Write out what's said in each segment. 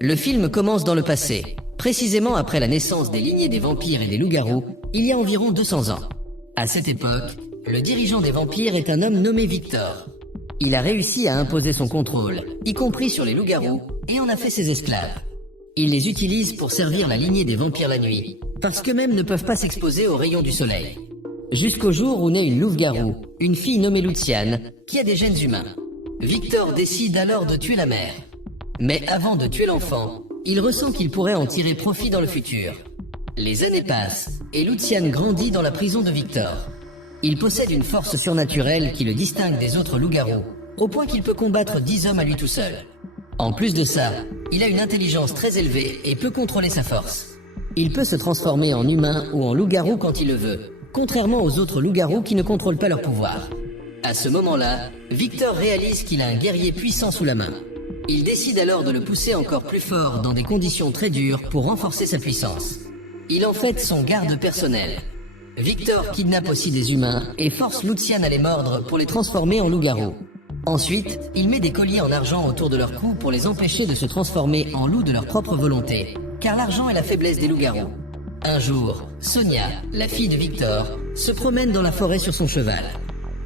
Le film commence dans le passé, précisément après la naissance des lignées des vampires et des loups-garous, il y a environ 200 ans. À cette époque, le dirigeant des vampires est un homme nommé Victor. Il a réussi à imposer son contrôle, y compris sur les loups-garous, et en a fait ses esclaves. Il les utilise pour servir la lignée des vampires la nuit, parce qu'eux-mêmes ne peuvent pas s'exposer aux rayons du soleil. Jusqu'au jour où naît une louve-garou, une fille nommée Luciane, qui a des gènes humains. Victor décide alors de tuer la mère. Mais avant de tuer l'enfant, il ressent qu'il pourrait en tirer profit dans le futur. Les années passent, et Luciane grandit dans la prison de Victor. Il possède une force surnaturelle qui le distingue des autres loups-garous, au point qu'il peut combattre 10 hommes à lui tout seul. En plus de ça, il a une intelligence très élevée et peut contrôler sa force. Il peut se transformer en humain ou en loup-garou quand il le veut, contrairement aux autres loups-garous qui ne contrôlent pas leur pouvoir. À ce moment-là, Victor réalise qu'il a un guerrier puissant sous la main. Il décide alors de le pousser encore plus fort dans des conditions très dures pour renforcer sa puissance. Il en fait son garde personnel. Victor kidnappe aussi des humains et force Luciane à les mordre pour les transformer en loups-garous. Ensuite, il met des colliers en argent autour de leur cou pour les empêcher de se transformer en loups de leur propre volonté, car l'argent est la faiblesse des loups-garous. Un jour, Sonia, la fille de Victor, se promène dans la forêt sur son cheval.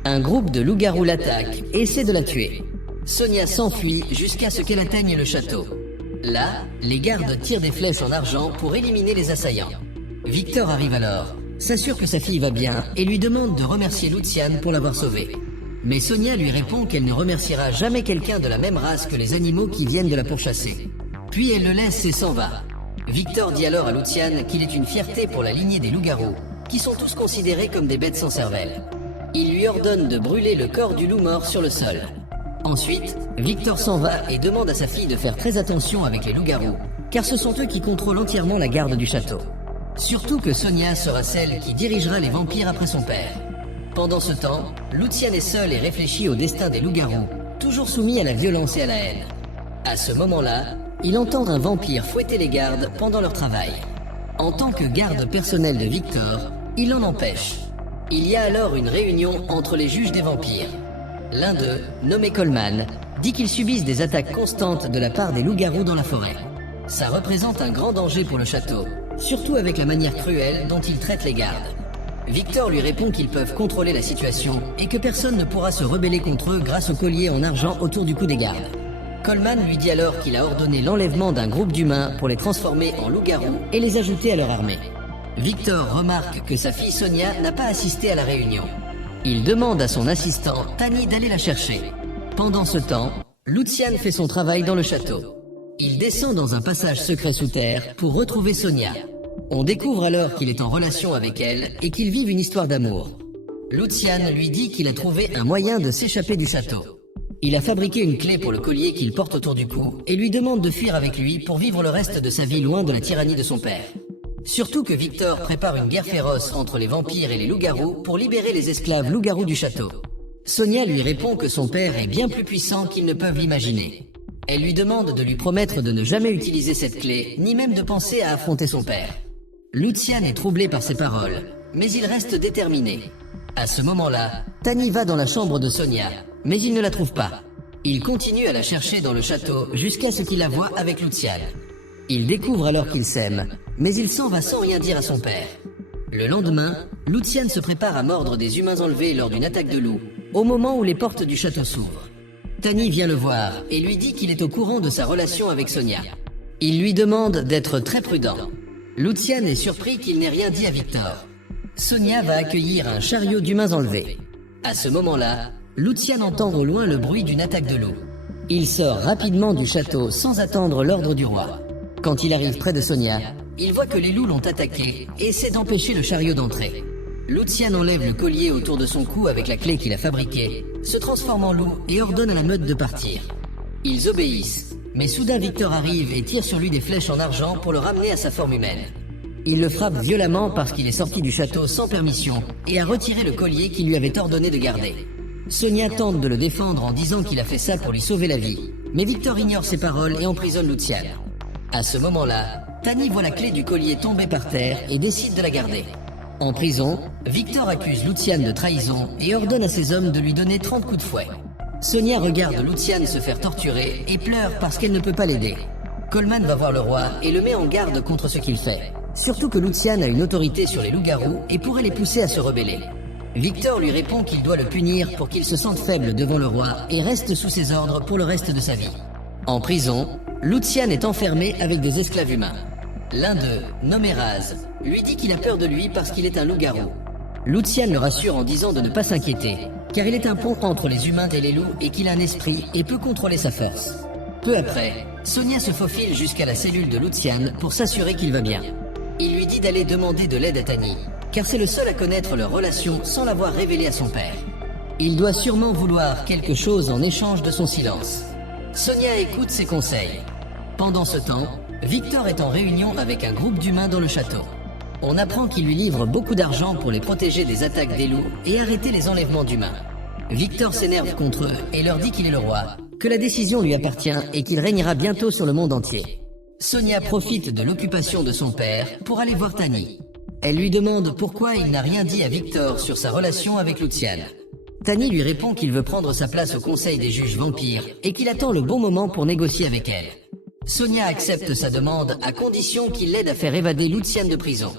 Un groupe de loups-garous l'attaque et essaie de la tuer. Sonia s'enfuit jusqu'à ce qu'elle atteigne le château. Là, les gardes tirent des flèches en argent pour éliminer les assaillants. Victor arrive alors, s'assure que sa fille va bien et lui demande de remercier Luciane pour l'avoir sauvée. Mais Sonia lui répond qu'elle ne remerciera jamais quelqu'un de la même race que les animaux qui viennent de la pourchasser. Puis elle le laisse et s'en va. Victor dit alors à Luciane qu'il est une fierté pour la lignée des loups-garous, qui sont tous considérés comme des bêtes sans cervelle. Il lui ordonne de brûler le corps du loup mort sur le sol. Ensuite, Victor s'en va et demande à sa fille de faire très attention avec les loups-garous, car ce sont eux qui contrôlent entièrement la garde du château. Surtout que Sonia sera celle qui dirigera les vampires après son père. Pendant ce temps, Luciane est seule et réfléchit au destin des loups-garous, toujours soumis à la violence et à la haine. À ce moment-là, il entend un vampire fouetter les gardes pendant leur travail. En tant que garde personnel de Victor, il l'en empêche. Il y a alors une réunion entre les juges des vampires. L'un d'eux, nommé Coleman, dit qu'ils subissent des attaques constantes de la part des loups-garous dans la forêt. Ça représente un grand danger pour le château, surtout avec la manière cruelle dont ils traitent les gardes. Victor lui répond qu'ils peuvent contrôler la situation et que personne ne pourra se rebeller contre eux grâce au collier en argent autour du cou des gardes. Coleman lui dit alors qu'il a ordonné l'enlèvement d'un groupe d'humains pour les transformer en loups-garous et les ajouter à leur armée. Victor remarque que sa fille Sonia n'a pas assisté à la réunion. Il demande à son assistant Tani d'aller la chercher. Pendant ce temps, Luciane fait son travail dans le château. Il descend dans un passage secret sous terre pour retrouver Sonia. On découvre alors qu'il est en relation avec elle et qu'ils vivent une histoire d'amour. Luciane lui dit qu'il a trouvé un moyen de s'échapper du château. Il a fabriqué une clé pour le collier qu'il porte autour du cou et lui demande de fuir avec lui pour vivre le reste de sa vie loin de la tyrannie de son père. Surtout que Victor prépare une guerre féroce entre les vampires et les loups-garous pour libérer les esclaves loups-garous du château. Sonia lui répond que son père est bien plus puissant qu'ils ne peuvent l'imaginer. Elle lui demande de lui promettre de ne jamais utiliser cette clé, ni même de penser à affronter son père. Luciane est troublé par ces paroles, mais il reste déterminé. À ce moment-là, Tani va dans la chambre de Sonia, mais il ne la trouve pas. Il continue à la chercher dans le château jusqu'à ce qu'il la voie avec Luciane. Il découvre alors qu'ils s'aiment, mais il s'en va sans rien dire à son père. Le lendemain, Luciane se prépare à mordre des humains enlevés lors d'une attaque de loup, au moment où les portes du château s'ouvrent. Tani vient le voir et lui dit qu'il est au courant de sa relation avec Sonia. Il lui demande d'être très prudent. Luciane est surpris qu'il n'ait rien dit à Victor. Sonia va accueillir un chariot d'humains enlevés. À ce moment-là, Luciane entend au loin le bruit d'une attaque de loup. Il sort rapidement du château sans attendre l'ordre du roi. Quand il arrive près de Sonia, il voit que les loups l'ont attaqué et essaie d'empêcher le chariot d'entrer. Luciane enlève le collier autour de son cou avec la clé qu'il a fabriquée, se transforme en loup et ordonne à la meute de partir. Ils obéissent, mais soudain Victor arrive et tire sur lui des flèches en argent pour le ramener à sa forme humaine. Il le frappe violemment parce qu'il est sorti du château sans permission et a retiré le collier qu'il lui avait ordonné de garder. Sonia tente de le défendre en disant qu'il a fait ça pour lui sauver la vie, mais Victor ignore ses paroles et emprisonne Luciane. À ce moment-là, Tani voit la clé du collier tomber par terre et décide de la garder. En prison, Victor accuse Luciane de trahison et ordonne à ses hommes de lui donner 30 coups de fouet. Sonia regarde Luciane se faire torturer et pleure parce qu'elle ne peut pas l'aider. Coleman va voir le roi et le met en garde contre ce qu'il fait. Surtout que Lucian a une autorité sur les loups-garous et pourrait les pousser à se rebeller. Victor lui répond qu'il doit le punir pour qu'il se sente faible devant le roi et reste sous ses ordres pour le reste de sa vie. En prison, Lucian est enfermé avec des esclaves humains. L'un d'eux, nommé Raz, lui dit qu'il a peur de lui parce qu'il est un loup-garou. Lucian le rassure en disant de ne pas s'inquiéter, car il est un pont entre les humains et les loups et qu'il a un esprit et peut contrôler sa force. Peu après, Sonia se faufile jusqu'à la cellule de Lucian pour s'assurer qu'il va bien. Il lui dit d'aller demander de l'aide à Tani, car c'est le seul à connaître leur relation sans l'avoir révélée à son père. Il doit sûrement vouloir quelque chose en échange de son silence. Sonia écoute ses conseils. Pendant ce temps, Victor est en réunion avec un groupe d'humains dans le château. On apprend qu'il lui livre beaucoup d'argent pour les protéger des attaques des loups et arrêter les enlèvements d'humains. Victor s'énerve contre eux et leur dit qu'il est le roi, que la décision lui appartient et qu'il régnera bientôt sur le monde entier. Sonia profite de l'occupation de son père pour aller voir Tani. Elle lui demande pourquoi il n'a rien dit à Victor sur sa relation avec Lucian. Tani lui répond qu'il veut prendre sa place au conseil des juges vampires et qu'il attend le bon moment pour négocier avec elle. Sonia accepte sa demande à condition qu'il l'aide à faire évader Lucian de prison.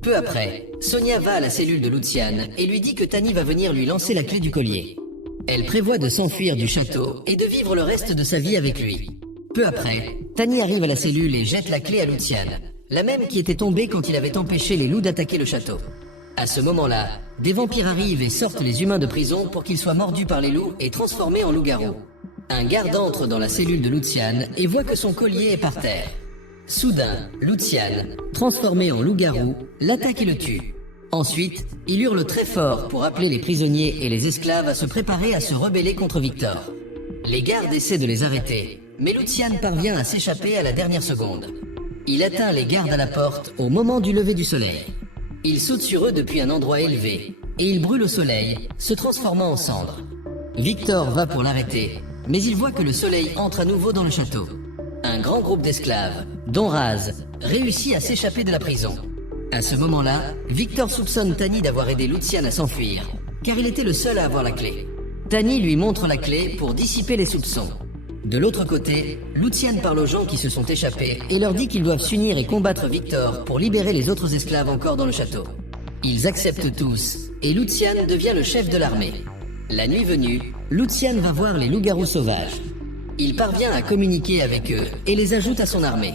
Peu après, Sonia va à la cellule de Lucian et lui dit que Tani va venir lui lancer la clé du collier. Elle prévoit de s'enfuir du château et de vivre le reste de sa vie avec lui. Peu après, Tani arrive à la cellule et jette la clé à Lucian, la même qui était tombée quand il avait empêché les loups d'attaquer le château. À ce moment-là, des vampires arrivent et sortent les humains de prison pour qu'ils soient mordus par les loups et transformés en loups-garous. Un garde entre dans la cellule de Lucian et voit que son collier est par terre. Soudain, Lucian, transformé en loup-garou, l'attaque et le tue. Ensuite, il hurle très fort pour appeler les prisonniers et les esclaves à se préparer à se rebeller contre Victor. Les gardes essaient de les arrêter, mais Lucian parvient à s'échapper à la dernière seconde. Il atteint les gardes à la porte au moment du lever du soleil. Il saute sur eux depuis un endroit élevé, et il brûle au soleil, se transformant en cendres. Victor va pour l'arrêter, mais il voit que le soleil entre à nouveau dans le château. Un grand groupe d'esclaves, dont Raz, réussit à s'échapper de la prison. À ce moment-là, Victor soupçonne Tani d'avoir aidé Lucian à s'enfuir, car il était le seul à avoir la clé. Tani lui montre la clé pour dissiper les soupçons. De l'autre côté, Lucian parle aux gens qui se sont échappés et leur dit qu'ils doivent s'unir et combattre Victor pour libérer les autres esclaves encore dans le château. Ils acceptent tous, et Lucian devient le chef de l'armée. La nuit venue, Lucian va voir les loups-garous sauvages. Il parvient à communiquer avec eux et les ajoute à son armée.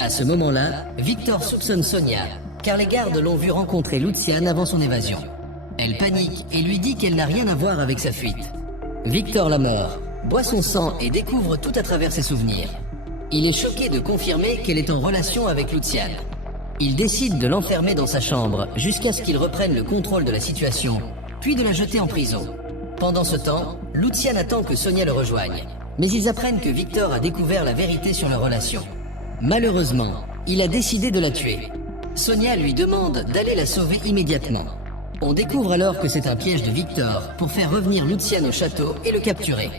À ce moment-là, Victor soupçonne Sonia, car les gardes l'ont vu rencontrer Lucian avant son évasion. Elle panique et lui dit qu'elle n'a rien à voir avec sa fuite. Victor la mord, boit son sang et découvre tout à travers ses souvenirs. Il est choqué de confirmer qu'elle est en relation avec Lucian. Il décide de l'enfermer dans sa chambre jusqu'à ce qu'il reprenne le contrôle de la situation, puis de la jeter en prison. Pendant ce temps, Lucian attend que Sonia le rejoigne, mais ils apprennent que Victor a découvert la vérité sur leur relation. Malheureusement, il a décidé de la tuer. Sonia lui demande d'aller la sauver immédiatement. On découvre alors que c'est un piège de Victor pour faire revenir Lucian au château et le capturer.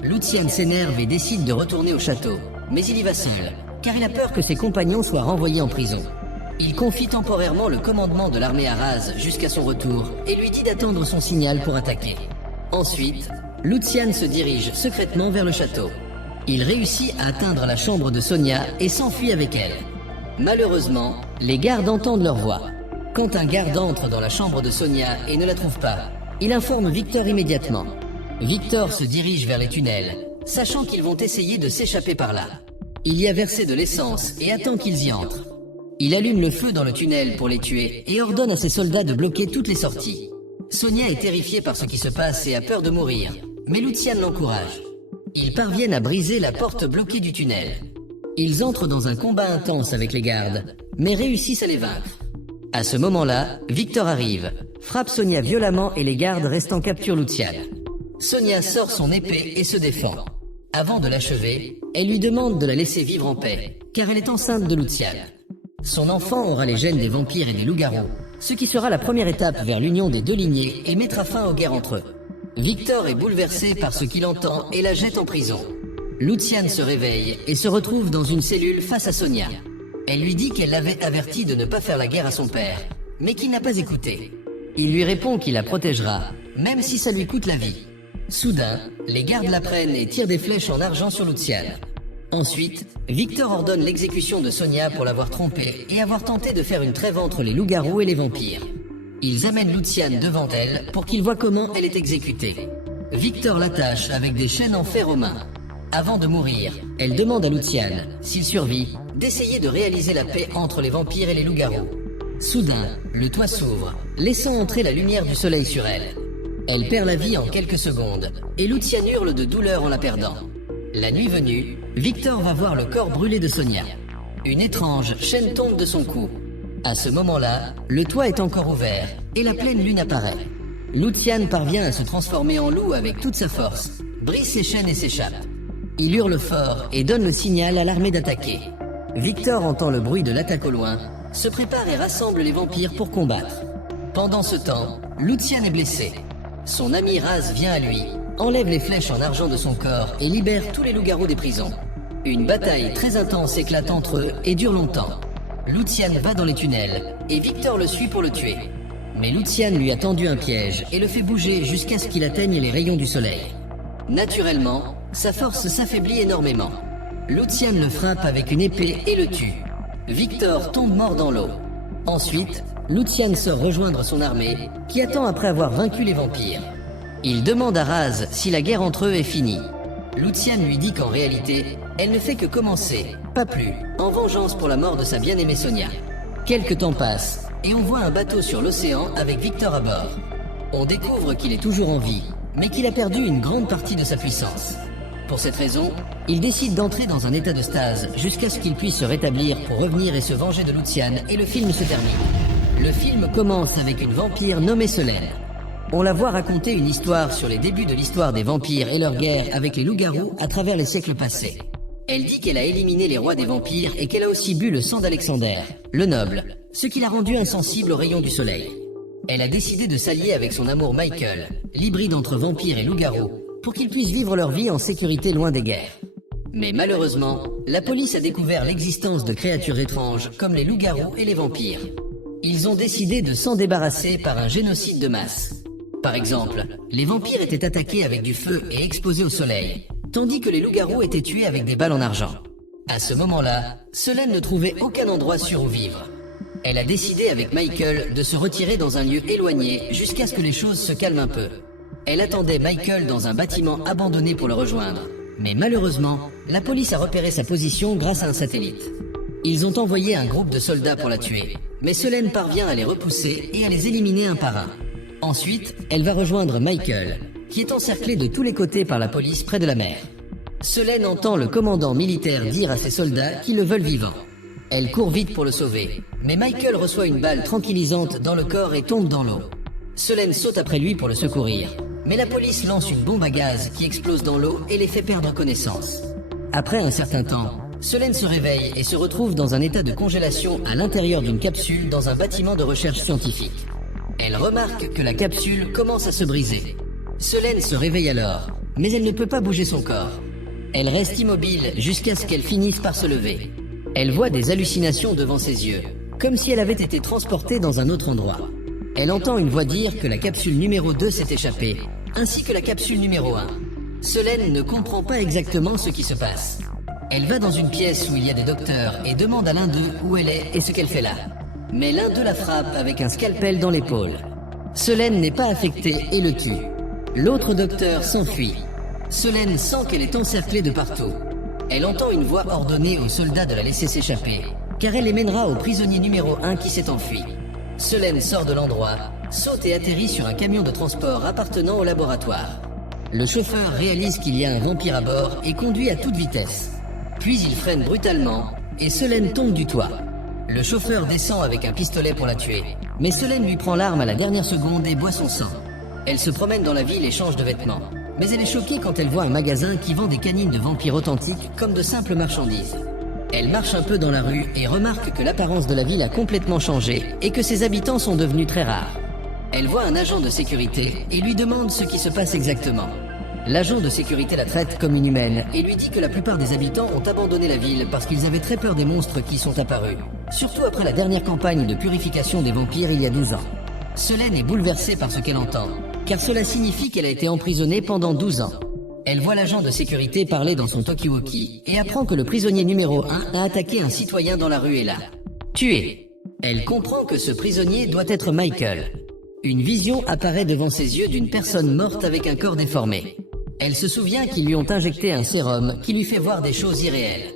Lucian s'énerve et décide de retourner au château, mais il y va seul, car il a peur que ses compagnons soient renvoyés en prison. Il confie temporairement le commandement de l'armée à Raz jusqu'à son retour et lui dit d'attendre son signal pour attaquer. Ensuite, Lucian se dirige secrètement vers le château. Il réussit à atteindre la chambre de Sonia et s'enfuit avec elle. Malheureusement, les gardes entendent leur voix. Quand un garde entre dans la chambre de Sonia et ne la trouve pas, il informe Victor immédiatement. Victor se dirige vers les tunnels, sachant qu'ils vont essayer de s'échapper par là. Il y a versé de l'essence et attend qu'ils y entrent. Il allume le feu dans le tunnel pour les tuer et ordonne à ses soldats de bloquer toutes les sorties. Sonia est terrifiée par ce qui se passe et a peur de mourir, mais Lucian l'encourage. Ils parviennent à briser la porte bloquée du tunnel. Ils entrent dans un combat intense avec les gardes, mais réussissent à les vaincre. À ce moment-là, Victor arrive, frappe Sonia violemment et les gardes restant capturent Lucian. Sonia sort son épée et se défend. Avant de l'achever, elle lui demande de la laisser vivre en paix, car elle est enceinte de Lucian. Son enfant aura les gènes des vampires et des loups-garous, ce qui sera la première étape vers l'union des deux lignées et mettra fin aux guerres entre eux. Victor est bouleversé par ce qu'il entend et la jette en prison. Lucian se réveille et se retrouve dans une cellule face à Sonia. Elle lui dit qu'elle l'avait averti de ne pas faire la guerre à son père, mais qu'il n'a pas écouté. Il lui répond qu'il la protégera, même si ça lui coûte la vie. Soudain, les gardes la prennent et tirent des flèches en argent sur Lucian. Ensuite, Victor ordonne l'exécution de Sonia pour l'avoir trompée et avoir tenté de faire une trêve entre les loups-garous et les vampires. Ils amènent Luciane devant elle pour qu'il voit comment elle est exécutée. Victor l'attache avec des chaînes en fer aux mains. Avant de mourir, elle demande à Luciane, s'il survit, d'essayer de réaliser la paix entre les vampires et les loups-garous. Soudain, le toit s'ouvre, laissant entrer la lumière du soleil sur elle. Elle perd la vie en quelques secondes, et Luciane hurle de douleur en la perdant. La nuit venue, Victor va voir le corps brûlé de Sonia. Une étrange chaîne tombe de son cou. À ce moment-là, le toit est encore ouvert, et la pleine lune apparaît. Luciane parvient à se transformer en loup avec toute sa force, brise ses chaînes et s'échappe. Il hurle fort et donne le signal à l'armée d'attaquer. Victor entend le bruit de l'attaque au loin, se prépare et rassemble les vampires pour combattre. Pendant ce temps, Luciane est blessée. Son ami Raz vient à lui, enlève les flèches en argent de son corps et libère tous les loups-garous des prisons. Une bataille très intense éclate entre eux et dure longtemps. Luciane va dans les tunnels et Victor le suit pour le tuer. Mais Luciane lui a tendu un piège et le fait bouger jusqu'à ce qu'il atteigne les rayons du soleil. Naturellement, sa force s'affaiblit énormément. Luciane le frappe avec une épée et le tue. Victor tombe mort dans l'eau. Ensuite, Luciane sort rejoindre son armée, qui attend après avoir vaincu les vampires. Il demande à Raz si la guerre entre eux est finie. Luciane lui dit qu'en réalité, elle ne fait que commencer, pas plus, en vengeance pour la mort de sa bien-aimée Sonia. Quelque temps passe, et on voit un bateau sur l'océan avec Victor à bord. On découvre qu'il est toujours en vie, mais qu'il a perdu une grande partie de sa puissance. Pour cette raison, il décide d'entrer dans un état de stase jusqu'à ce qu'il puisse se rétablir pour revenir et se venger de Luciane, et le film se termine. Le film commence avec une vampire nommée Selene. On la voit raconter une histoire sur les débuts de l'histoire des vampires et leur guerre avec les loups-garous à travers les siècles passés. Elle dit qu'elle a éliminé les rois des vampires et qu'elle a aussi bu le sang d'Alexander, le noble, ce qui l'a rendue insensible aux rayons du soleil. Elle a décidé de s'allier avec son amour Michael, l'hybride entre vampire et loup-garou, pour qu'ils puissent vivre leur vie en sécurité loin des guerres. Mais malheureusement, la police a découvert l'existence de créatures étranges comme les loups-garous et les vampires. Ils ont décidé de s'en débarrasser par un génocide de masse. Par exemple, les vampires étaient attaqués avec du feu et exposés au soleil, tandis que les loups-garous étaient tués avec des balles en argent. À ce moment-là, Selene ne trouvait aucun endroit sûr où vivre. Elle a décidé avec Michael de se retirer dans un lieu éloigné jusqu'à ce que les choses se calment un peu. Elle attendait Michael dans un bâtiment abandonné pour le rejoindre. Mais malheureusement, la police a repéré sa position grâce à un satellite. Ils ont envoyé un groupe de soldats pour la tuer, mais Selene parvient à les repousser et à les éliminer un par un. Ensuite, elle va rejoindre Michael, qui est encerclé de tous les côtés par la police près de la mer. Selene entend le commandant militaire dire à ses soldats qu'ils le veulent vivant. Elle court vite pour le sauver, mais Michael reçoit une balle tranquillisante dans le corps et tombe dans l'eau. Selene saute après lui pour le secourir, mais la police lance une bombe à gaz qui explose dans l'eau et les fait perdre connaissance. Après un certain temps, Selene se réveille et se retrouve dans un état de congélation à l'intérieur d'une capsule dans un bâtiment de recherche scientifique. Elle remarque que la capsule commence à se briser. Selene se réveille alors, mais elle ne peut pas bouger son corps. Elle reste immobile jusqu'à ce qu'elle finisse par se lever. Elle voit des hallucinations devant ses yeux, comme si elle avait été transportée dans un autre endroit. Elle entend une voix dire que la capsule numéro 2 s'est échappée, ainsi que la capsule numéro 1. Selene ne comprend pas exactement ce qui se passe. Elle va dans une pièce où il y a des docteurs et demande à l'un d'eux où elle est et ce qu'elle fait là. Mais l'un d'eux la frappe avec un scalpel dans l'épaule. Selene n'est pas affectée et le tue. L'autre docteur s'enfuit. Selene sent qu'elle est encerclée de partout. Elle entend une voix ordonner aux soldats de la laisser s'échapper, car elle les mènera au prisonnier numéro 1 qui s'est enfui. Selene sort de l'endroit, saute et atterrit sur un camion de transport appartenant au laboratoire. Le chauffeur réalise qu'il y a un vampire à bord et conduit à toute vitesse. Puis il freine brutalement et Selene tombe du toit. Le chauffeur descend avec un pistolet pour la tuer, mais Selene lui prend l'arme à la dernière seconde et boit son sang. Elle se promène dans la ville et change de vêtements, mais elle est choquée quand elle voit un magasin qui vend des canines de vampires authentiques comme de simples marchandises. Elle marche un peu dans la rue et remarque que l'apparence de la ville a complètement changé et que ses habitants sont devenus très rares. Elle voit un agent de sécurité et lui demande ce qui se passe exactement. L'agent de sécurité la traite comme une humaine et lui dit que la plupart des habitants ont abandonné la ville parce qu'ils avaient très peur des monstres qui sont apparus, surtout après la dernière campagne de purification des vampires il y a 12 ans. Selene est bouleversée par ce qu'elle entend, car cela signifie qu'elle a été emprisonnée pendant 12 ans. Elle voit l'agent de sécurité parler dans son talkie-walkie et apprend que le prisonnier numéro 1 a attaqué un citoyen dans la rue et l'a tué. Elle comprend que ce prisonnier doit être Michael. Une vision apparaît devant ses yeux d'une personne morte avec un corps déformé. Elle se souvient qu'ils lui ont injecté un sérum qui lui fait voir des choses irréelles.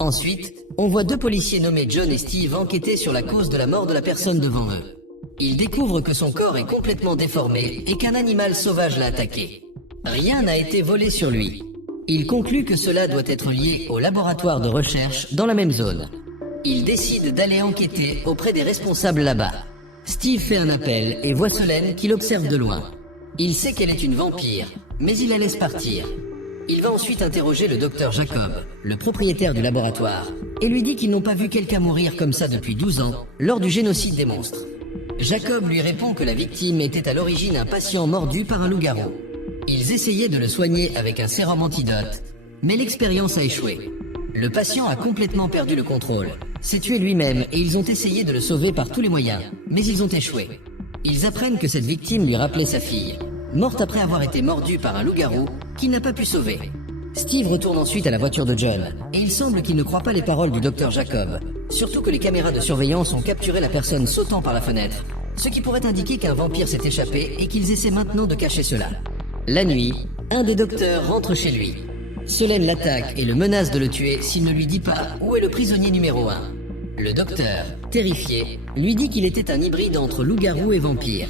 Ensuite, on voit deux policiers nommés John et Steve enquêter sur la cause de la mort de la personne devant eux. Ils découvrent que son corps est complètement déformé et qu'un animal sauvage l'a attaqué. Rien n'a été volé sur lui. Ils concluent que cela doit être lié au laboratoire de recherche dans la même zone. Ils décident d'aller enquêter auprès des responsables là-bas. Steve fait un appel et voit Solène qui l'observe de loin. Il sait qu'elle est une vampire, mais il la laisse partir. Il va ensuite interroger le docteur Jacob, le propriétaire du laboratoire, et lui dit qu'ils n'ont pas vu quelqu'un mourir comme ça depuis 12 ans, lors du génocide des monstres. Jacob lui répond que la victime était à l'origine un patient mordu par un loup-garou. Ils essayaient de le soigner avec un sérum antidote, mais l'expérience a échoué. Le patient a complètement perdu le contrôle, s'est tué lui-même et ils ont essayé de le sauver par tous les moyens, mais ils ont échoué. Ils apprennent que cette victime lui rappelait sa fille, morte après avoir été mordue par un loup-garou qu'il n'a pas pu sauver. Steve retourne ensuite à la voiture de John, et il semble qu'il ne croit pas les paroles du docteur Jacob, surtout que les caméras de surveillance ont capturé la personne sautant par la fenêtre, ce qui pourrait indiquer qu'un vampire s'est échappé et qu'ils essaient maintenant de cacher cela. La nuit, un des docteurs rentre chez lui. Solène l'attaque et le menace de le tuer s'il ne lui dit pas où est le prisonnier numéro 1. Le docteur, terrifié, lui dit qu'il était un hybride entre loup-garou et vampire.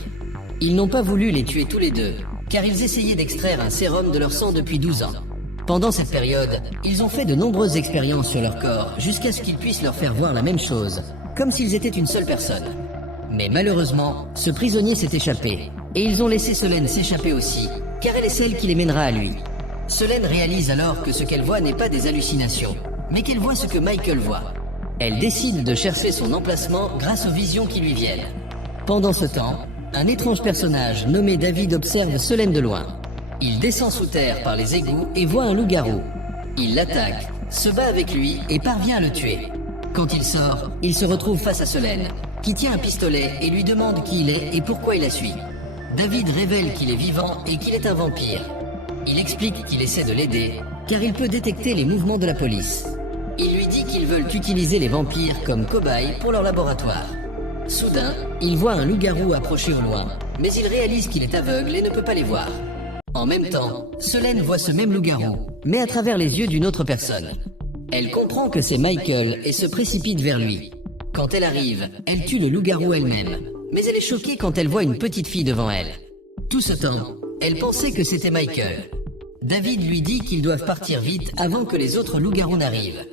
Ils n'ont pas voulu les tuer tous les deux, car ils essayaient d'extraire un sérum de leur sang depuis 12 ans. Pendant cette période, ils ont fait de nombreuses expériences sur leur corps jusqu'à ce qu'ils puissent leur faire voir la même chose, comme s'ils étaient une seule personne. Mais malheureusement, ce prisonnier s'est échappé, et ils ont laissé Solène s'échapper aussi, car elle est celle qui les mènera à lui. Solène réalise alors que ce qu'elle voit n'est pas des hallucinations, mais qu'elle voit ce que Michael voit. Elle décide de chercher son emplacement grâce aux visions qui lui viennent. Pendant ce temps, un étrange personnage nommé David observe Solène de loin. Il descend sous terre par les égouts et voit un loup-garou. Il l'attaque, se bat avec lui et parvient à le tuer. Quand il sort, il se retrouve face à Solène, qui tient un pistolet et lui demande qui il est et pourquoi il la suit. David révèle qu'il est vivant et qu'il est un vampire. Il explique qu'il essaie de l'aider, car il peut détecter les mouvements de la police. Il lui dit qu'ils veulent utiliser les vampires comme cobayes pour leur laboratoire. Soudain, il voit un loup-garou approcher au loin, mais il réalise qu'il est aveugle et ne peut pas les voir. En même temps, Solène voit ce même loup-garou, mais à travers les yeux d'une autre personne. Elle comprend que c'est Michael et se précipite vers lui. Quand elle arrive, elle tue le loup-garou elle-même, mais elle est choquée quand elle voit une petite fille devant elle. Tout ce temps, elle pensait que c'était Michael. David lui dit qu'ils doivent partir vite avant que les autres loups-garous n'arrivent.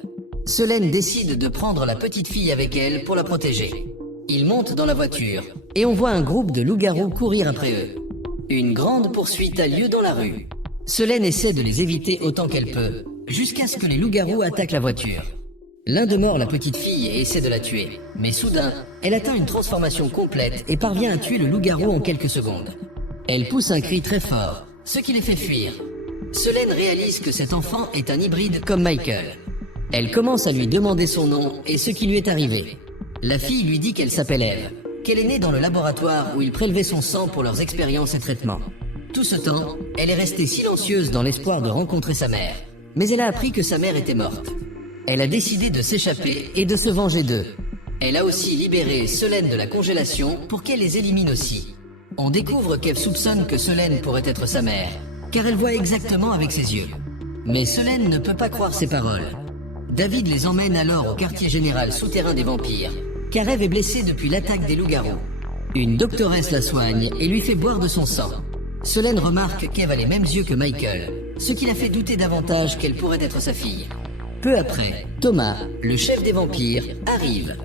Solène décide de prendre la petite fille avec elle pour la protéger. Ils montent dans la voiture, et on voit un groupe de loups-garous courir après eux. Une grande poursuite a lieu dans la rue. Solène essaie de les éviter autant qu'elle peut, jusqu'à ce que les loups-garous attaquent la voiture. L'un d'eux mord la petite fille et essaie de la tuer, mais soudain, elle atteint une transformation complète et parvient à tuer le loup-garou en quelques secondes. Elle pousse un cri très fort, ce qui les fait fuir. Solène réalise que cet enfant est un hybride comme Michael. Elle commence à lui demander son nom et ce qui lui est arrivé. La fille lui dit qu'elle s'appelle Eve, qu'elle est née dans le laboratoire où ils prélevaient son sang pour leurs expériences et traitements. Tout ce temps, elle est restée silencieuse dans l'espoir de rencontrer sa mère. Mais elle a appris que sa mère était morte. Elle a décidé de s'échapper et de se venger d'eux. Elle a aussi libéré Solène de la congélation pour qu'elle les élimine aussi. On découvre qu'Eve soupçonne que Solène pourrait être sa mère, car elle voit exactement avec ses yeux. Mais Solène ne peut pas croire ses paroles. David les emmène alors au quartier général souterrain des vampires, car Eve est blessée depuis l'attaque des loups-garous. Une doctoresse la soigne et lui fait boire de son sang. Solène remarque qu'Eve a les mêmes yeux que Michael, ce qui la fait douter davantage qu'elle pourrait être sa fille. Peu après, Thomas, le chef des vampires, arrive.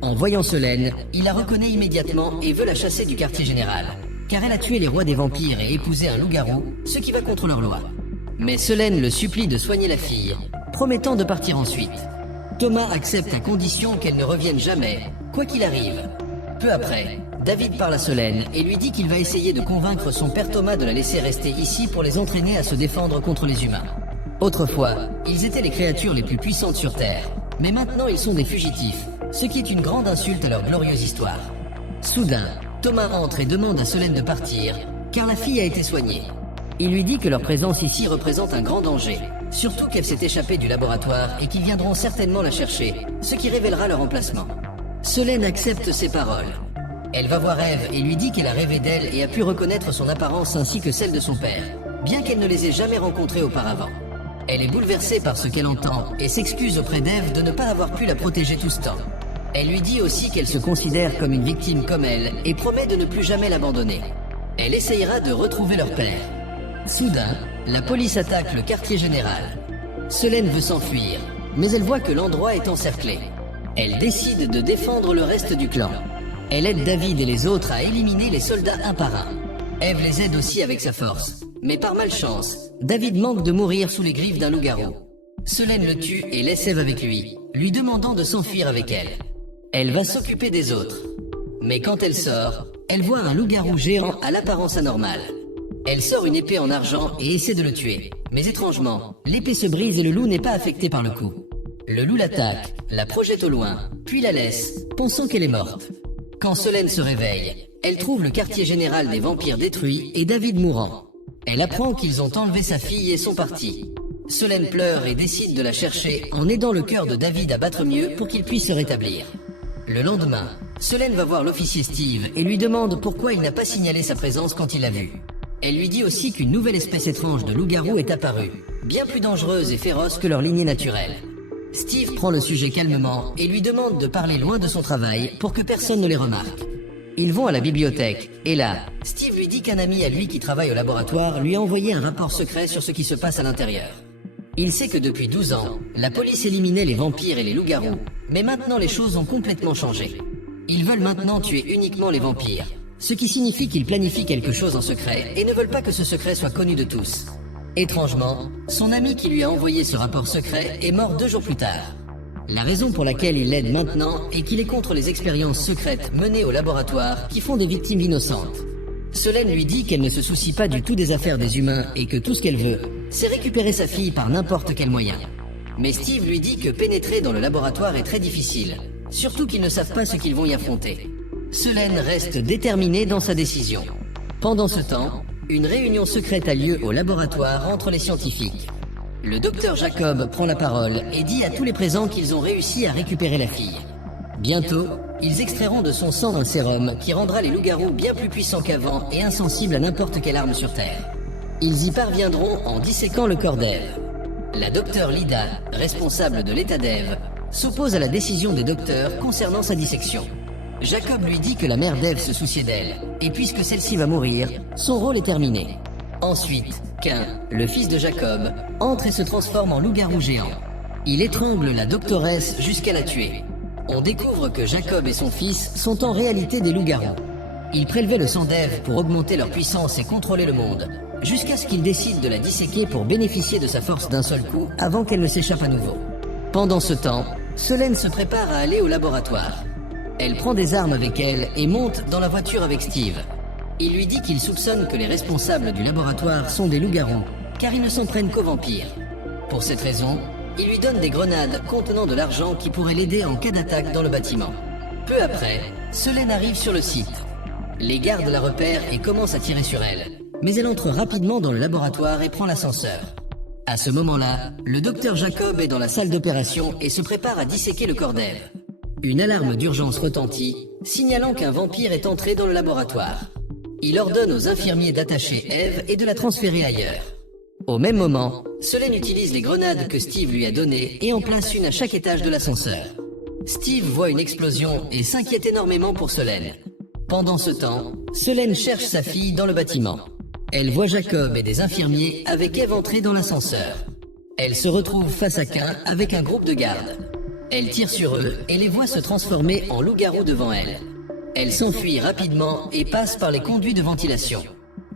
En voyant Solène, il la reconnaît immédiatement et veut la chasser du quartier général, car elle a tué les rois des vampires et épousé un loup-garou, ce qui va contre leur loi. Mais Solène le supplie de soigner la fille, promettant de partir ensuite. Thomas accepte à condition qu'elle ne revienne jamais, quoi qu'il arrive. Peu après, David parle à Solène et lui dit qu'il va essayer de convaincre son père Thomas de la laisser rester ici pour les entraîner à se défendre contre les humains. Autrefois, ils étaient les créatures les plus puissantes sur Terre, mais maintenant ils sont des fugitifs, ce qui est une grande insulte à leur glorieuse histoire. Soudain, Thomas entre et demande à Solène de partir, car la fille a été soignée. Il lui dit que leur présence ici représente un grand danger, surtout qu'Eve s'est échappée du laboratoire et qu'ils viendront certainement la chercher, ce qui révélera leur emplacement. Selene accepte ses paroles. Elle va voir Eve et lui dit qu'elle a rêvé d'elle et a pu reconnaître son apparence ainsi que celle de son père, bien qu'elle ne les ait jamais rencontrés auparavant. Elle est bouleversée par ce qu'elle entend et s'excuse auprès d'Eve de ne pas avoir pu la protéger tout ce temps. Elle lui dit aussi qu'elle se considère comme une victime comme elle et promet de ne plus jamais l'abandonner. Elle essayera de retrouver leur père. Soudain, la police attaque le quartier général. Selene veut s'enfuir, mais elle voit que l'endroit est encerclé. Elle décide de défendre le reste du clan. Elle aide David et les autres à éliminer les soldats un par un. Eve les aide aussi avec sa force. Mais par malchance, David manque de mourir sous les griffes d'un loup-garou. Selene le tue et laisse Eve avec lui demandant de s'enfuir avec elle. Elle va s'occuper des autres. Mais quand elle sort, elle voit un loup-garou géant à l'apparence anormale. Elle sort une épée en argent et essaie de le tuer. Mais étrangement, l'épée se brise et le loup n'est pas affecté par le coup. Le loup l'attaque, la projette au loin, puis la laisse, pensant qu'elle est morte. Quand Selene se réveille, elle trouve le quartier général des vampires détruit et David mourant. Elle apprend qu'ils ont enlevé sa fille et sont partis. Selene pleure et décide de la chercher en aidant le cœur de David à battre mieux pour qu'il puisse se rétablir. Le lendemain, Selene va voir l'officier Steve et lui demande pourquoi il n'a pas signalé sa présence quand il l'a vu. Elle lui dit aussi qu'une nouvelle espèce étrange de loup-garou est apparue, bien plus dangereuse et féroce que leur lignée naturelle. Steve prend le sujet calmement et lui demande de parler loin de son travail pour que personne ne les remarque. Ils vont à la bibliothèque, et là, Steve lui dit qu'un ami à lui qui travaille au laboratoire lui a envoyé un rapport secret sur ce qui se passe à l'intérieur. Il sait que depuis 12 ans, la police éliminait les vampires et les loups-garous, mais maintenant les choses ont complètement changé. Ils veulent maintenant tuer uniquement les vampires, ce qui signifie qu'ils planifient quelque chose en secret et ne veulent pas que ce secret soit connu de tous. Étrangement, son ami qui lui a envoyé ce rapport secret est mort 2 jours plus tard. La raison pour laquelle il l'aide maintenant est qu'il est contre les expériences secrètes menées au laboratoire qui font des victimes innocentes. Selene lui dit qu'elle ne se soucie pas du tout des affaires des humains et que tout ce qu'elle veut, c'est récupérer sa fille par n'importe quel moyen. Mais Steve lui dit que pénétrer dans le laboratoire est très difficile, surtout qu'ils ne savent pas ce qu'ils vont y affronter. Selene reste déterminée dans sa décision. Pendant ce temps, une réunion secrète a lieu au laboratoire entre les scientifiques. Le docteur Jacob prend la parole et dit à tous les présents qu'ils ont réussi à récupérer la fille. Bientôt, ils extrairont de son sang un sérum qui rendra les loups-garous bien plus puissants qu'avant et insensibles à n'importe quelle arme sur Terre. Ils y parviendront en disséquant le corps d'Eve. La docteure Lida, responsable de l'état d'Eve, s'oppose à la décision des docteurs concernant sa dissection. Jacob lui dit que la mère d'Eve se souciait d'elle, et puisque celle-ci va mourir, son rôle est terminé. Ensuite, Cain, le fils de Jacob, entre et se transforme en loup-garou géant. Il étrangle la doctoresse jusqu'à la tuer. On découvre que Jacob et son fils sont en réalité des loups-garous. Ils prélevaient le sang d'Eve pour augmenter leur puissance et contrôler le monde, jusqu'à ce qu'ils décident de la disséquer pour bénéficier de sa force d'un seul coup avant qu'elle ne s'échappe à nouveau. Pendant ce temps, Selene se prépare à aller au laboratoire. Elle prend des armes avec elle et monte dans la voiture avec Steve. Il lui dit qu'il soupçonne que les responsables du laboratoire sont des loups-garous, car ils ne s'en prennent qu'aux vampires. Pour cette raison, il lui donne des grenades contenant de l'argent qui pourrait l'aider en cas d'attaque dans le bâtiment. Peu après, Selene arrive sur le site. Les gardes la repèrent et commencent à tirer sur elle. Mais elle entre rapidement dans le laboratoire et prend l'ascenseur. À ce moment-là, le docteur Jacob est dans la salle d'opération et se prépare à disséquer le corps d'Eve. Une alarme d'urgence retentit, signalant qu'un vampire est entré dans le laboratoire. Il ordonne aux infirmiers d'attacher Eve et de la transférer ailleurs. Au même moment, Selene utilise les grenades que Steve lui a données et en place une à chaque étage de l'ascenseur. Steve voit une explosion et s'inquiète énormément pour Selene. Pendant ce temps, Selene cherche sa fille dans le bâtiment. Elle voit Jacob et des infirmiers avec Eve entrer dans l'ascenseur. Elle se retrouve face à Cain avec un groupe de gardes. Elle tire sur eux et les voit se transformer en loups-garous devant elle. Elle s'enfuit rapidement et passe par les conduits de ventilation.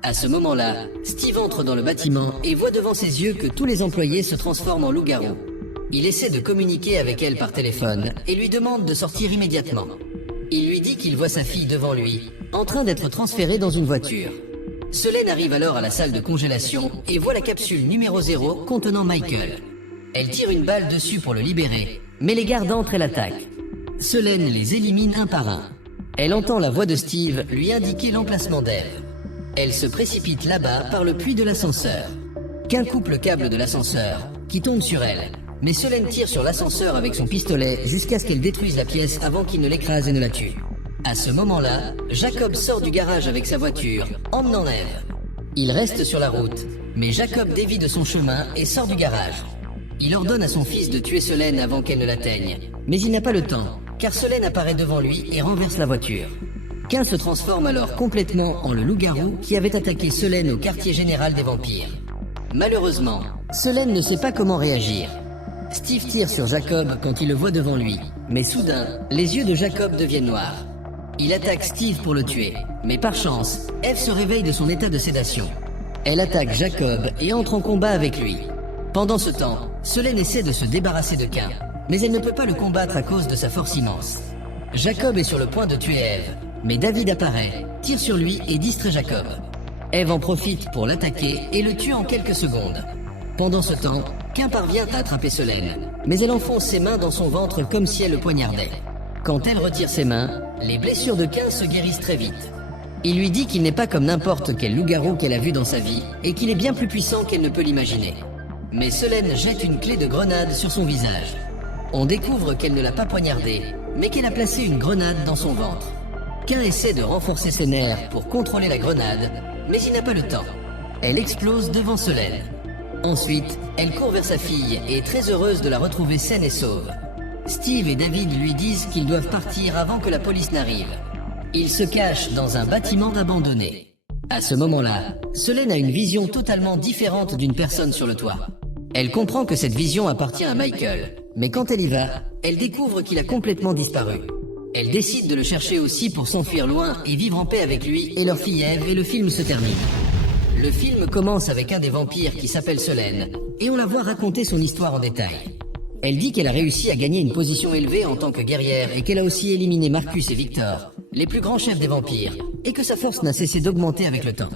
À ce moment-là, Steve entre dans le bâtiment et voit devant ses yeux que tous les employés se transforment en loups-garous. Il essaie de communiquer avec elle par téléphone et lui demande de sortir immédiatement. Il lui dit qu'il voit sa fille devant lui, en train d'être transférée dans une voiture. Selene arrive alors à la salle de congélation et voit la capsule numéro 0 contenant Michael. Elle tire une balle dessus pour le libérer, mais les gardes entrent et l'attaquent. Selene les élimine un par un. Elle entend la voix de Steve lui indiquer l'emplacement d'Eve. Elle se précipite là-bas par le puits de l'ascenseur. Qu'un coupe le câble de l'ascenseur, qui tombe sur elle. Mais Solène tire sur l'ascenseur avec son pistolet jusqu'à ce qu'elle détruise la pièce avant qu'il ne l'écrase et ne la tue. À ce moment-là, Jacob sort du garage avec sa voiture, emmenant Eve. Il reste sur la route, mais Jacob dévie de son chemin et sort du garage. Il ordonne à son fils de tuer Solène avant qu'elle ne l'atteigne, mais il n'a pas le temps, car Solène apparaît devant lui et renverse la voiture. Cain se transforme alors complètement en le loup-garou qui avait attaqué Solène au quartier général des vampires. Malheureusement, Solène ne sait pas comment réagir. Steve tire sur Jacob quand il le voit devant lui, mais soudain, les yeux de Jacob deviennent noirs. Il attaque Steve pour le tuer, mais par chance, Eve se réveille de son état de sédation. Elle attaque Jacob et entre en combat avec lui. Pendant ce temps, Solène essaie de se débarrasser de Cain, mais elle ne peut pas le combattre à cause de sa force immense. Jacob est sur le point de tuer Eve, mais David apparaît, tire sur lui et distrait Jacob. Eve en profite pour l'attaquer et le tue en quelques secondes. Pendant ce temps, Cain parvient à attraper Solène, mais elle enfonce ses mains dans son ventre comme si elle le poignardait. Quand elle retire ses mains, les blessures de Cain se guérissent très vite. Il lui dit qu'il n'est pas comme n'importe quel loup-garou qu'elle a vu dans sa vie et qu'il est bien plus puissant qu'elle ne peut l'imaginer. Mais Solène jette une clé de grenade sur son visage. On découvre qu'elle ne l'a pas poignardé, mais qu'elle a placé une grenade dans son ventre. Cain essaie de renforcer ses nerfs pour contrôler la grenade, mais il n'a pas le temps. Elle explose devant Solène. Ensuite, elle court vers sa fille et est très heureuse de la retrouver saine et sauve. Steve et David lui disent qu'ils doivent partir avant que la police n'arrive. Ils se cachent dans un bâtiment abandonné. À ce moment-là, Solène a une vision totalement différente d'une personne sur le toit. Elle comprend que cette vision appartient à Michael, mais quand elle y va, elle découvre qu'il a complètement disparu. Elle décide de le chercher aussi pour s'enfuir loin et vivre en paix avec lui et leur fille Eve et le film se termine. Le film commence avec un des vampires qui s'appelle Solène, et on la voit raconter son histoire en détail. Elle dit qu'elle a réussi à gagner une position élevée en tant que guerrière et qu'elle a aussi éliminé Marcus et Victor, les plus grands chefs des vampires, et que sa force n'a cessé d'augmenter avec le temps.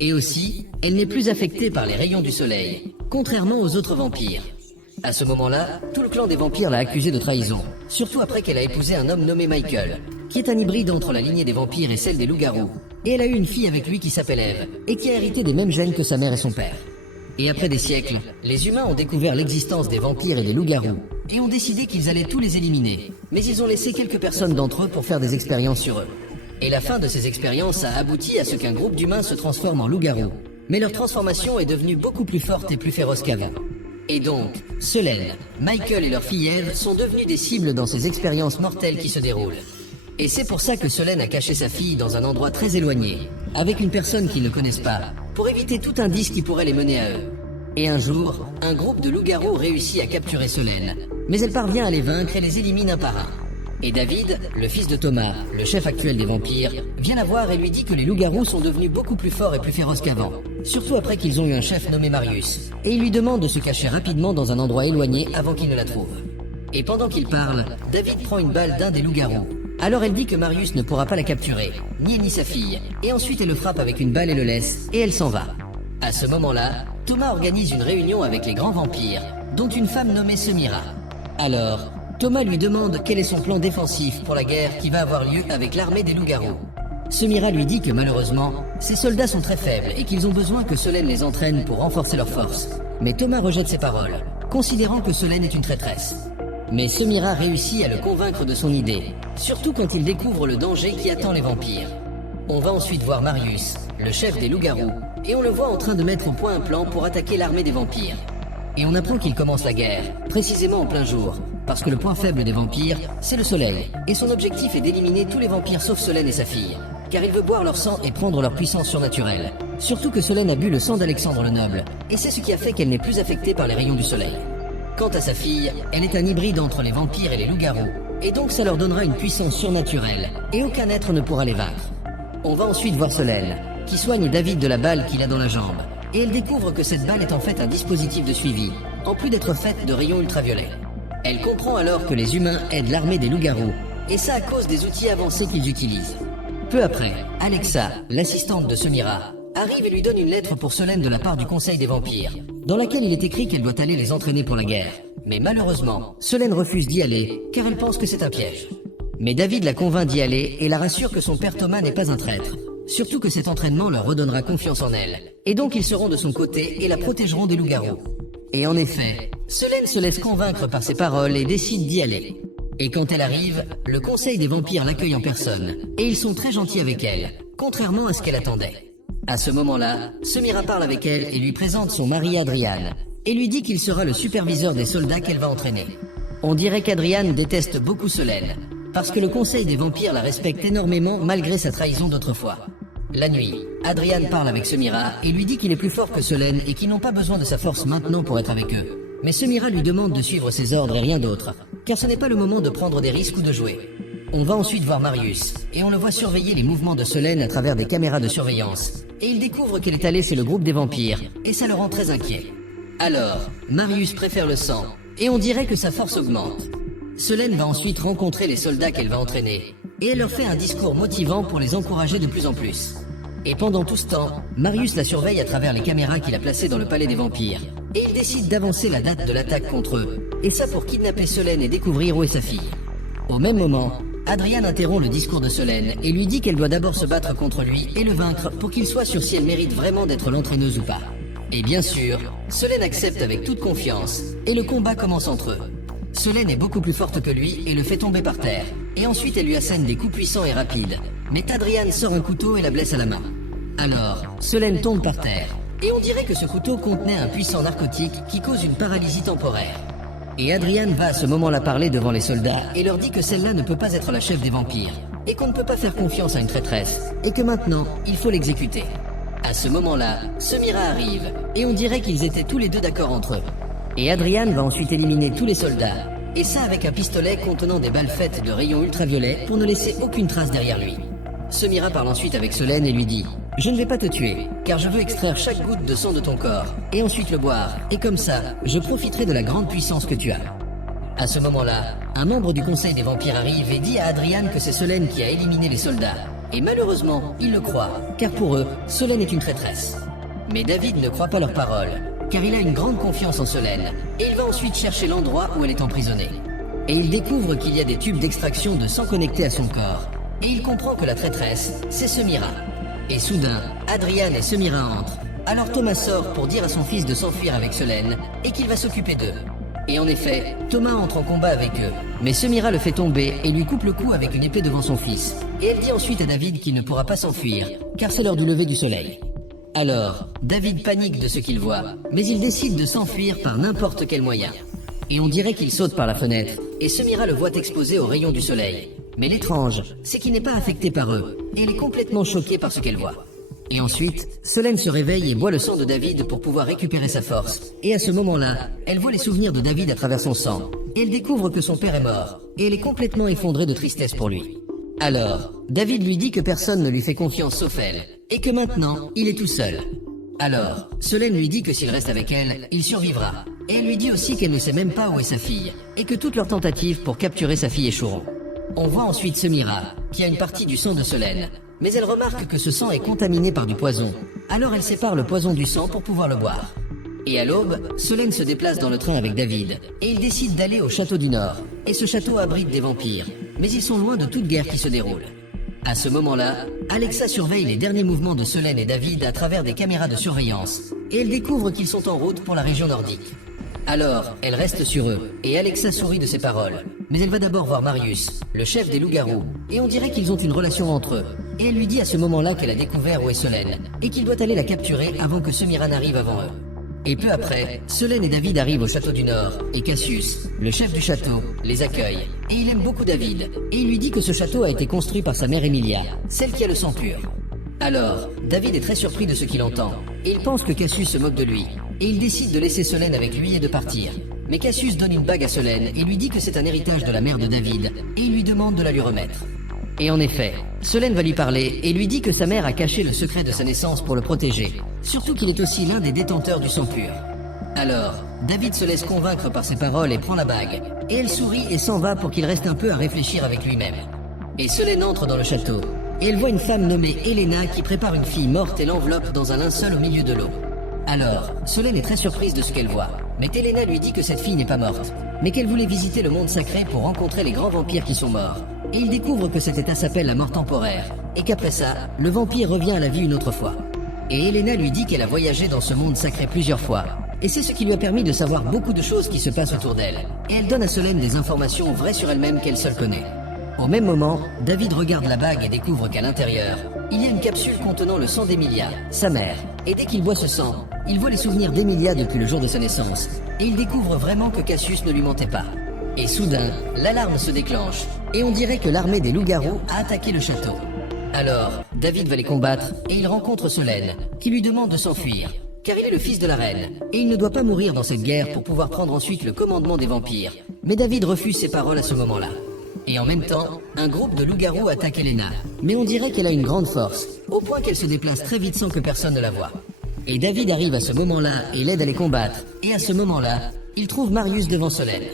Et aussi, elle n'est plus affectée par les rayons du soleil, contrairement aux autres vampires. À ce moment-là, tout le clan des vampires l'a accusée de trahison, surtout après qu'elle a épousé un homme nommé Michael, qui est un hybride entre la lignée des vampires et celle des loups-garous. Et elle a eu une fille avec lui qui s'appelle Eve, et qui a hérité des mêmes gènes que sa mère et son père. Et après des siècles, les humains ont découvert l'existence des vampires et des loups-garous, et ont décidé qu'ils allaient tous les éliminer. Mais ils ont laissé quelques personnes d'entre eux pour faire des expériences sur eux. Et la fin de ces expériences a abouti à ce qu'un groupe d'humains se transforme en loups-garous. Mais leur transformation est devenue beaucoup plus forte et plus féroce qu'avant. Et donc, Solène, Michael et leur fille Eve sont devenus des cibles dans ces expériences mortelles qui se déroulent. Et c'est pour ça que Solène a caché sa fille dans un endroit très éloigné, avec une personne qu'ils ne connaissent pas, pour éviter tout indice qui pourrait les mener à eux. Et un jour, un groupe de loups-garous réussit à capturer Solène, mais elle parvient à les vaincre et les élimine un par un. Et David, le fils de Thomas, le chef actuel des vampires, vient la voir et lui dit que les loups-garous sont devenus beaucoup plus forts et plus féroces qu'avant, surtout après qu'ils ont eu un chef nommé Marius, et il lui demande de se cacher rapidement dans un endroit éloigné avant qu'il ne la trouve. Et pendant qu'il parle, David prend une balle d'un des loups-garous. Alors elle dit que Marius ne pourra pas la capturer, ni sa fille, et ensuite elle le frappe avec une balle et le laisse, et elle s'en va. À ce moment-là, Thomas organise une réunion avec les grands vampires, dont une femme nommée Semira. Alors, Thomas lui demande quel est son plan défensif pour la guerre qui va avoir lieu avec l'armée des loups-garous. Semira lui dit que malheureusement, ses soldats sont très faibles et qu'ils ont besoin que Solène les entraîne pour renforcer leur force. Mais Thomas rejette ses paroles, considérant que Solène est une traîtresse. Mais Semira réussit à le convaincre de son idée, surtout quand il découvre le danger qui attend les vampires. On va ensuite voir Marius, le chef des loups-garous, et on le voit en train de mettre au point un plan pour attaquer l'armée des vampires. Et on apprend qu'il commence la guerre, précisément en plein jour, parce que le point faible des vampires, c'est le soleil, et son objectif est d'éliminer tous les vampires sauf Solène et sa fille, car il veut boire leur sang et prendre leur puissance surnaturelle. Surtout que Solène a bu le sang d'Alexandre le Noble, et c'est ce qui a fait qu'elle n'est plus affectée par les rayons du soleil. Quant à sa fille, elle est un hybride entre les vampires et les loups-garous, et donc ça leur donnera une puissance surnaturelle, et aucun être ne pourra les vaincre. On va ensuite voir Solène, qui soigne David de la balle qu'il a dans la jambe, et elle découvre que cette balle est en fait un dispositif de suivi, en plus d'être faite de rayons ultraviolets. Elle comprend alors que les humains aident l'armée des loups-garous, et ça à cause des outils avancés qu'ils utilisent. Peu après, Alexa, l'assistante de Semira, arrive et lui donne une lettre pour Solène de la part du Conseil des vampires, dans laquelle il est écrit qu'elle doit aller les entraîner pour la guerre. Mais malheureusement, Solène refuse d'y aller, car elle pense que c'est un piège. Mais David la convainc d'y aller et la rassure que son père Thomas n'est pas un traître. surtout que cet entraînement leur redonnera confiance en elle. Et donc ils seront de son côté et la protégeront des loups-garous. Et en effet, Selène se laisse convaincre par ses paroles et décide d'y aller. Et quand elle arrive, le conseil des vampires l'accueille en personne, et ils sont très gentils avec elle, contrairement à ce qu'elle attendait. À ce moment-là, Semira parle avec elle et lui présente son mari Adrian, et lui dit qu'il sera le superviseur des soldats qu'elle va entraîner. On dirait qu'Adrian déteste beaucoup Selène, parce que le conseil des vampires la respecte énormément malgré sa trahison d'autrefois. La nuit, Adrian parle avec Semira et lui dit qu'il est plus fort que Selène et qu'ils n'ont pas besoin de sa force maintenant pour être avec eux. Mais Semira lui demande de suivre ses ordres et rien d'autre, car ce n'est pas le moment de prendre des risques ou de jouer. On va ensuite voir Marius, et on le voit surveiller les mouvements de Selène à travers des caméras de surveillance. Et il découvre qu'elle est allée chez le groupe des vampires, et ça le rend très inquiet. Alors, Marius préfère le sang, et on dirait que sa force augmente. Selène va ensuite rencontrer les soldats qu'elle va entraîner, et elle leur fait un discours motivant pour les encourager de plus en plus. Et pendant tout ce temps, Marius la surveille à travers les caméras qu'il a placées dans le palais des vampires, et il décide d'avancer la date de l'attaque contre eux, et ça pour kidnapper Selène et découvrir où est sa fille. Au même moment, Adrian interrompt le discours de Selène et lui dit qu'elle doit d'abord se battre contre lui et le vaincre pour qu'il soit sûr si elle mérite vraiment d'être l'entraîneuse ou pas. Et bien sûr, Selène accepte avec toute confiance, et le combat commence entre eux. Selène est beaucoup plus forte que lui et le fait tomber par terre, et ensuite elle lui assène des coups puissants et rapides, mais Adrian sort un couteau et la blesse à la main. Alors, Selène tombe par terre, et on dirait que ce couteau contenait un puissant narcotique qui cause une paralysie temporaire. Et Adrian va à ce moment-là parler devant les soldats et leur dit que celle-là ne peut pas être la chef des vampires, et qu'on ne peut pas faire confiance à une traîtresse, et que maintenant, il faut l'exécuter. À ce moment-là, Semira arrive, et on dirait qu'ils étaient tous les deux d'accord entre eux. Et Adrian va ensuite éliminer tous les soldats, et ça avec un pistolet contenant des balles faites de rayons ultraviolets pour ne laisser aucune trace derrière lui. Semira parle ensuite avec Selène et lui dit « Je ne vais pas te tuer, car je veux extraire chaque goutte de sang de ton corps, et ensuite le boire, et comme ça, je profiterai de la grande puissance que tu as. » À ce moment-là, un membre du conseil des vampires arrive et dit à Adrian que c'est Selène qui a éliminé les soldats. Et malheureusement, il le croit, car pour eux, Selène est une traîtresse. Mais David ne croit pas leurs paroles, car il a une grande confiance en Selène, et il va ensuite chercher l'endroit où elle est emprisonnée. Et il découvre qu'il y a des tubes d'extraction de sang connectés à son corps, et il comprend que la traîtresse, c'est Semira. Et soudain, Adrian et Semira entrent. Alors Thomas sort pour dire à son fils de s'enfuir avec Selène, et qu'il va s'occuper d'eux. Et en effet, Thomas entre en combat avec eux, mais Semira le fait tomber et lui coupe le cou avec une épée devant son fils. Et elle dit ensuite à David qu'il ne pourra pas s'enfuir, car c'est l'heure du lever du soleil. Alors, David panique de ce qu'il voit, mais il décide de s'enfuir par n'importe quel moyen. Et on dirait qu'il saute par la fenêtre, et Semira le voit exposé aux rayons du soleil. Mais l'étrange, c'est qu'il n'est pas affecté par eux, et elle est complètement choquée par ce qu'elle voit. Et ensuite, Selène se réveille et boit le sang de David pour pouvoir récupérer sa force. Et à ce moment-là, elle voit les souvenirs de David à travers son sang. Et elle découvre que son père est mort, et elle est complètement effondrée de tristesse pour lui. Alors, David lui dit que personne ne lui fait confiance sauf elle, et que maintenant, il est tout seul. Alors, Selène lui dit que s'il reste avec elle, il survivra. Et elle lui dit aussi qu'elle ne sait même pas où est sa fille, et que toutes leurs tentatives pour capturer sa fille échoueront. On voit ensuite Semira, qui a une partie du sang de Selène, mais elle remarque que ce sang est contaminé par du poison. Alors elle sépare le poison du sang pour pouvoir le boire. Et à l'aube, Selène se déplace dans le train avec David, et ils décident d'aller au château du Nord. Et ce château abrite des vampires, mais ils sont loin de toute guerre qui se déroule. À ce moment-là, Alexa surveille les derniers mouvements de Selène et David à travers des caméras de surveillance, et elle découvre qu'ils sont en route pour la région nordique. Alors, elle reste sur eux, et Alexa sourit de ses paroles. Mais elle va d'abord voir Marius, le chef des loups-garous, et on dirait qu'ils ont une relation entre eux. Et elle lui dit à ce moment-là qu'elle a découvert où est Selène, et qu'il doit aller la capturer avant que Semira n'arrive avant eux. Et peu après, Selène et David arrivent au château du Nord, et Cassius, le chef du château, les accueille. Et il aime beaucoup David, et il lui dit que ce château a été construit par sa mère Emilia, celle qui a le sang pur. Alors, David est très surpris de ce qu'il entend, et il pense que Cassius se moque de lui, et il décide de laisser Selène avec lui et de partir. Mais Cassius donne une bague à Selène et lui dit que c'est un héritage de la mère de David, et il lui demande de la lui remettre. Et en effet, Selène va lui parler et lui dit que sa mère a caché le secret de sa naissance pour le protéger, surtout qu'il est aussi l'un des détenteurs du sang pur. Alors, David se laisse convaincre par ses paroles et prend la bague, et elle sourit et s'en va pour qu'il reste un peu à réfléchir avec lui-même. Et Selène entre dans le château, et elle voit une femme nommée Helena qui prépare une fille morte et l'enveloppe dans un linceul au milieu de l'eau. Alors, Selène est très surprise de ce qu'elle voit, mais Helena lui dit que cette fille n'est pas morte, mais qu'elle voulait visiter le monde sacré pour rencontrer les grands vampires qui sont morts. et il découvre que cet état s'appelle la mort temporaire, et qu'après ça, le vampire revient à la vie une autre fois. Et Elena lui dit qu'elle a voyagé dans ce monde sacré plusieurs fois, et c'est ce qui lui a permis de savoir beaucoup de choses qui se passent autour d'elle, et elle donne à Solène des informations vraies sur elle-même qu'elle seule connaît. Au même moment, David regarde la bague et découvre qu'à l'intérieur, il y a une capsule contenant le sang d'Emilia, sa mère, et dès qu'il boit ce sang, il voit les souvenirs d'Emilia depuis le jour de sa naissance, et il découvre vraiment que Cassius ne lui mentait pas. Et soudain, l'alarme se déclenche, et on dirait que l'armée des loups-garous a attaqué le château. Alors, David va les combattre, et il rencontre Solène, qui lui demande de s'enfuir, car il est le fils de la reine, et il ne doit pas mourir dans cette guerre pour pouvoir prendre ensuite le commandement des vampires. Mais David refuse ses paroles à ce moment-là. Et en même temps, un groupe de loups-garous attaque Elena, mais on dirait qu'elle a une grande force, au point qu'elle se déplace très vite sans que personne ne la voie. Et David arrive à ce moment-là et l'aide à les combattre, et à ce moment-là, il trouve Marius devant Solène.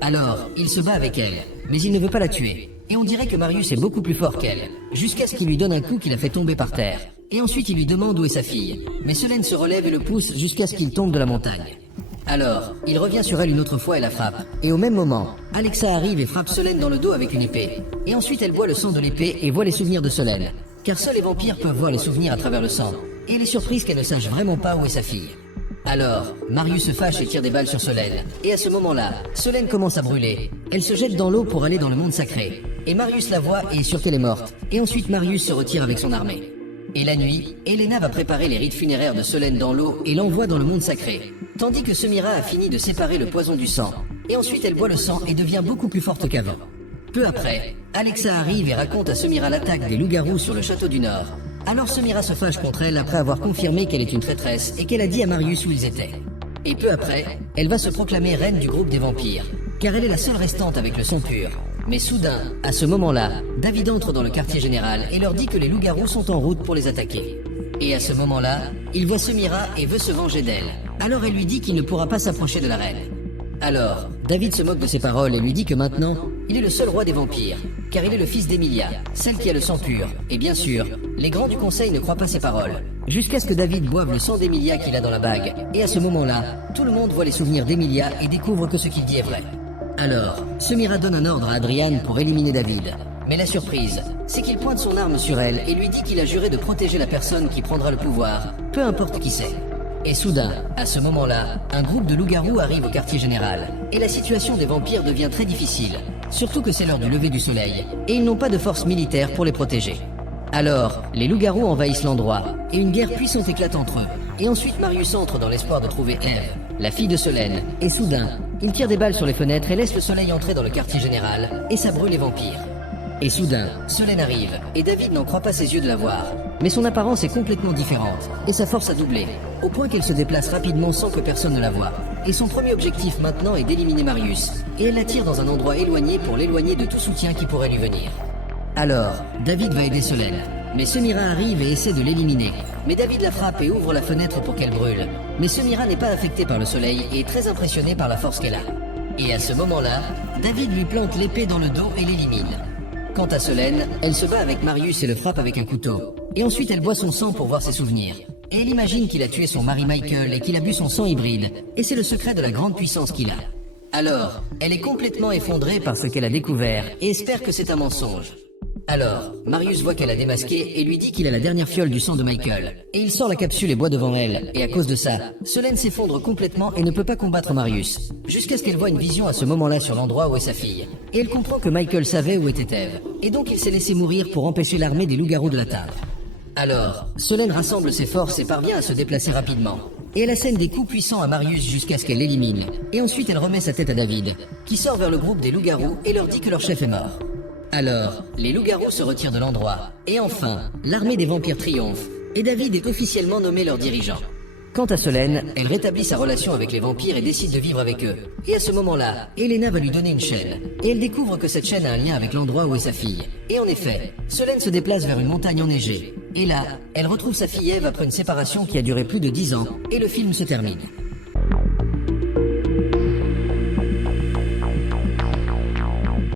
Alors, il se bat avec elle, mais il ne veut pas la tuer. Et on dirait que Marius est beaucoup plus fort qu'elle, jusqu'à ce qu'il lui donne un coup qui la fait tomber par terre. Et ensuite il lui demande où est sa fille, mais Solène se relève et le pousse jusqu'à ce qu'il tombe de la montagne. Alors, il revient sur elle une autre fois et la frappe. Et au même moment, Alexa arrive et frappe Solène dans le dos avec une épée. Et ensuite elle boit le sang de l'épée et voit les souvenirs de Solène, car seuls les vampires peuvent voir les souvenirs à travers le sang. Et elle est surprise qu'elle ne sache vraiment pas où est sa fille. Alors, Marius se fâche et tire des balles sur Solène. Et à ce moment-là, Solène commence à brûler. Elle se jette dans l'eau pour aller dans le monde sacré. Et Marius la voit et est sûr qu'elle est morte. Et ensuite Marius se retire avec son armée. Et la nuit, Elena va préparer les rites funéraires de Solène dans l'eau et l'envoie dans le monde sacré. Tandis que Semira a fini de séparer le poison du sang. Et ensuite elle boit le sang et devient beaucoup plus forte qu'avant. Peu après, Alexa arrive et raconte à Semira l'attaque des loups-garous sur le château du Nord. Alors Semira se fâche contre elle après avoir confirmé qu'elle est une traîtresse et qu'elle a dit à Marius où ils étaient. Et peu après, elle va se proclamer reine du groupe des vampires, car elle est la seule restante avec le sang pur. Mais soudain, à ce moment-là, David entre dans le quartier général et leur dit que les loups-garous sont en route pour les attaquer. Et à ce moment-là, il voit Semira et veut se venger d'elle. Alors elle lui dit qu'il ne pourra pas s'approcher de la reine. Alors, David se moque de ses paroles et lui dit que maintenant, il est le seul roi des vampires, car il est le fils d'Emilia, celle qui a le sang pur. Et bien sûr, les grands du conseil ne croient pas ses paroles, jusqu'à ce que David boive le sang d'Emilia qu'il a dans la bague. Et à ce moment-là, tout le monde voit les souvenirs d'Emilia et découvre que ce qu'il dit est vrai. Alors, Semira donne un ordre à Adrian pour éliminer David. Mais la surprise, c'est qu'il pointe son arme sur elle et lui dit qu'il a juré de protéger la personne qui prendra le pouvoir, peu importe qui c'est. Et soudain, à ce moment-là, un groupe de loups-garous arrive au quartier général. Et la situation des vampires devient très difficile, surtout que c'est l'heure du lever du soleil, et ils n'ont pas de force militaire pour les protéger. Alors, les loups-garous envahissent l'endroit, et une guerre puissante éclate entre eux. Et ensuite Marius entre dans l'espoir de trouver Ève, la fille de Solène, et soudain, il tire des balles sur les fenêtres et laisse le soleil entrer dans le quartier général, et ça brûle les vampires. Et soudain, Solène arrive, et David n'en croit pas ses yeux de la voir. Mais son apparence est complètement différente, et sa force a doublé, au point qu'elle se déplace rapidement sans que personne ne la voie. Et son premier objectif maintenant est d'éliminer Marius, et elle l'attire dans un endroit éloigné pour l'éloigner de tout soutien qui pourrait lui venir. Alors, David va aider Solène, mais Semira arrive et essaie de l'éliminer. Mais David la frappe et ouvre la fenêtre pour qu'elle brûle. Mais Semira n'est pas affectée par le soleil et est très impressionnée par la force qu'elle a. Et à ce moment-là, David lui plante l'épée dans le dos et l'élimine. Quant à Solène, elle se bat avec Marius et le frappe avec un couteau. Et ensuite elle boit son sang pour voir ses souvenirs. Et elle imagine qu'il a tué son mari Michael et qu'il a bu son sang hybride. Et c'est le secret de la grande puissance qu'il a. Alors, elle est complètement effondrée par ce qu'elle a découvert et espère que c'est un mensonge. Alors, Marius voit qu'elle a démasqué et lui dit qu'il a la dernière fiole du sang de Michael. Et il sort la capsule et boit devant elle. Et à cause de ça, Solène s'effondre complètement et ne peut pas combattre Marius. Jusqu'à ce qu'elle voit une vision à ce moment-là sur l'endroit où est sa fille. Et elle comprend que Michael savait où était Ève. Et donc il s'est laissé mourir pour empêcher l'armée des loups-garous de l'atteindre. Alors, Solène rassemble ses forces et parvient à se déplacer rapidement. Et elle assène des coups puissants à Marius jusqu'à ce qu'elle l'élimine. Et ensuite elle remet sa tête à David, qui sort vers le groupe des loups-garous et leur dit que leur chef est mort. Alors, les loups-garous se retirent de l'endroit. Et enfin, l'armée des vampires triomphe. Et David est officiellement nommé leur dirigeant. Quant à Solène, elle rétablit sa relation avec les vampires et décide de vivre avec eux. Et à ce moment-là, Elena va lui donner une chaîne. Et elle découvre que cette chaîne a un lien avec l'endroit où est sa fille. Et en effet, Solène se déplace vers une montagne enneigée. Et là, elle retrouve sa fille Ève après une séparation qui a duré plus de 10 ans. Et le film se termine.